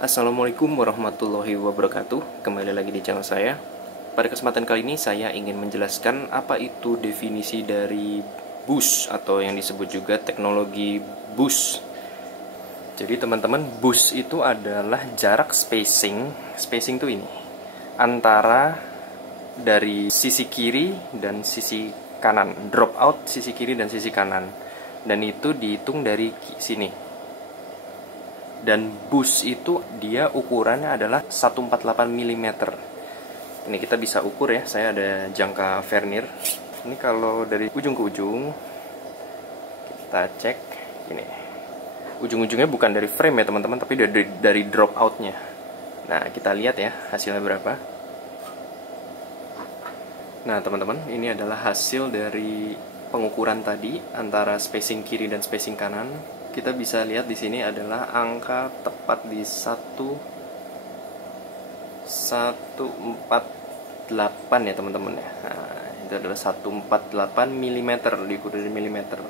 Assalamualaikum warahmatullahi wabarakatuh. Kembali lagi di channel saya. Pada kesempatan kali ini saya ingin menjelaskan apa itu definisi dari boost atau yang disebut juga teknologi boost. Jadi teman-teman, boost itu adalah jarak spacing itu ini antara dari sisi kiri dan sisi kanan, drop out sisi kiri dan sisi kanan, dan itu dihitung dari sini. Dan boost itu dia ukurannya adalah 148 mm. Ini kita bisa ukur ya, saya ada jangka vernier. Ini kalau dari ujung ke ujung kita cek ini. Ujung-ujungnya bukan dari frame ya teman-teman, tapi dari drop outnya. Nah, kita lihat ya hasilnya berapa. Nah teman-teman, ini adalah hasil dari pengukuran tadi antara spacing kiri dan spacing kanan. Kita bisa lihat di sini adalah angka tepat di 148 ya teman-teman ya. Nah, itu adalah 148 mm, diukur dari milimeter.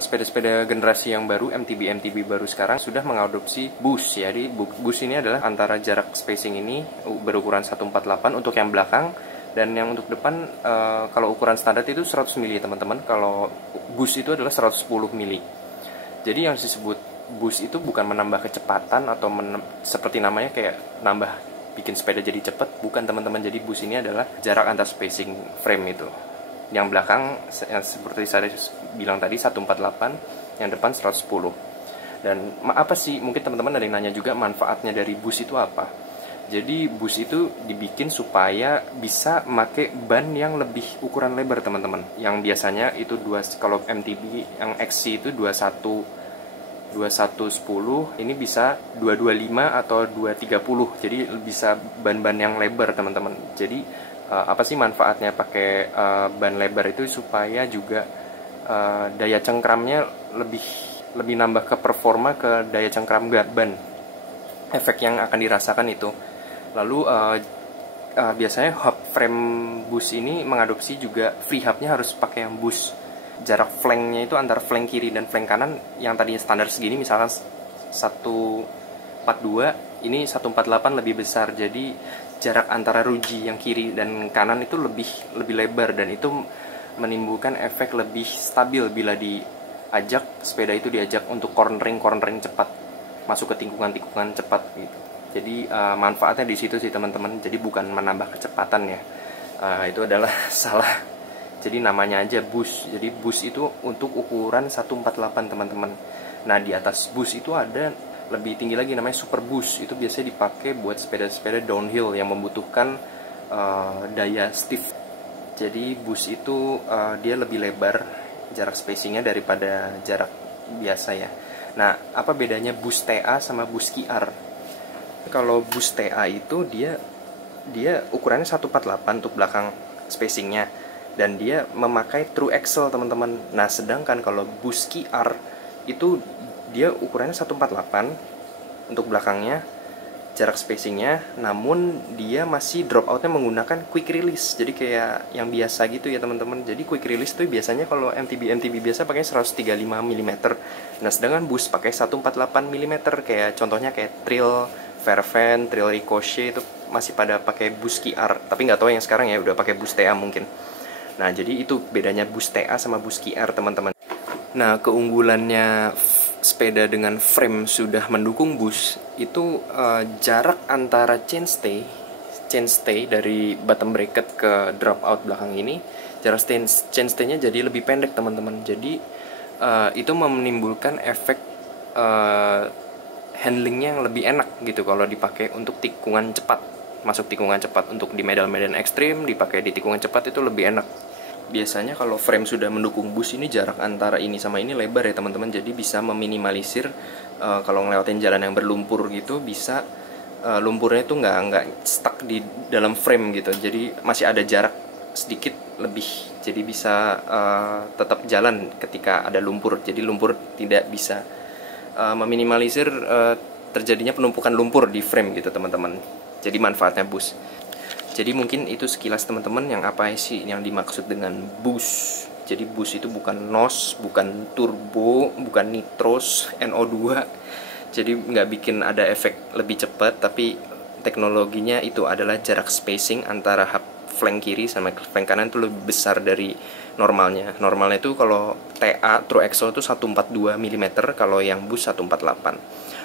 Sepeda-sepeda generasi yang baru, MTB baru sekarang sudah mengadopsi boost ya. Jadi boost ini adalah antara jarak spacing ini berukuran 148 untuk yang belakang, dan yang untuk depan kalau ukuran standar itu 100 mili teman-teman. Kalau boost itu adalah 110 mili. Jadi yang disebut boost itu bukan menambah kecepatan atau seperti namanya kayak nambah bikin sepeda jadi cepat, bukan teman-teman. Jadi boost ini adalah jarak antar spacing frame itu. Yang belakang yang seperti saya bilang tadi 148, yang depan 110. Dan apa sih, mungkin teman-teman ada yang nanya juga manfaatnya dari boost itu apa. Jadi boost itu dibikin supaya bisa memakai ban yang lebih ukuran lebar teman-teman. Yang biasanya itu kalau MTB yang XC itu 2110, ini bisa 225 atau 230. Jadi bisa ban-ban yang lebar teman-teman. Jadi apa sih manfaatnya pakai ban lebar itu, supaya juga daya cengkramnya lebih nambah ke performa, ke daya cengkram ban. Efek yang akan dirasakan itu. Lalu biasanya hub frame boost ini mengadopsi juga free hubnya harus pakai yang boost. Jarak flanknya itu antara flank kiri dan flank kanan yang tadinya standar segini, misalkan 142, ini 148 lebih besar. Jadi jarak antara ruji yang kiri dan kanan itu lebih lebar, dan itu menimbulkan efek lebih stabil bila sepeda itu diajak untuk cornering cepat, masuk ke tikungan cepat gitu. Jadi manfaatnya di situ sih teman-teman. Jadi bukan menambah kecepatan ya. Itu adalah salah. Jadi namanya aja boost. Jadi boost itu untuk ukuran 148 teman-teman. Nah di atas boost itu ada lebih tinggi lagi, namanya super boost. Itu biasanya dipakai buat sepeda-sepeda downhill yang membutuhkan daya stiff. Jadi boost itu dia lebih lebar jarak spacingnya daripada jarak biasa ya. Nah apa bedanya boost TA sama boost QR? Kalau boost TA itu dia ukurannya 148 untuk belakang spacingnya, dan dia memakai true axle teman-teman. Nah sedangkan kalau boost QR itu dia ukurannya 148 untuk belakangnya, jarak spacingnya, namun dia masih drop outnya menggunakan quick release. Jadi kayak yang biasa gitu ya teman-teman. Jadi quick release tuh biasanya kalau MTB biasa pakai 135 mm. Nah sedangkan boost pakai 148 mm. Kayak contohnya kayak Trail Fairvan, Trail Ricochet itu masih pada pakai boost QR. Tapi nggak tahu yang sekarang ya udah pakai boost TA mungkin. Nah jadi itu bedanya boost TA sama boost QR teman-teman. Nah keunggulannya sepeda dengan frame sudah mendukung boost itu jarak antara chainstay dari bottom bracket ke drop out belakang ini, jarak chainstay-nya jadi lebih pendek teman-teman. Jadi itu menimbulkan efek handlingnya yang lebih enak gitu kalau dipakai untuk tikungan cepat, masuk tikungan cepat. Untuk di medan-medan ekstrim dipakai di tikungan cepat itu lebih enak. Biasanya kalau frame sudah mendukung boost ini, jarak antara ini sama ini lebar ya teman-teman. Jadi bisa meminimalisir kalau ngelewatin jalan yang berlumpur gitu, bisa lumpurnya itu nggak stuck di dalam frame gitu. Jadi masih ada jarak sedikit lebih. Jadi bisa tetap jalan ketika ada lumpur. Jadi lumpur tidak bisa meminimalisir terjadinya penumpukan lumpur di frame gitu teman-teman. Jadi manfaatnya boost. Jadi mungkin itu sekilas teman-teman yang apa sih yang dimaksud dengan boost. Jadi boost itu bukan NOS, bukan turbo, bukan nitros, NO2. Jadi nggak bikin ada efek lebih cepat, tapi teknologinya itu adalah jarak spacing antara hub flank kiri sama flank kanan itu lebih besar dari normalnya. Normalnya itu kalau TA True Axle itu 142 mm, kalau yang bus 148.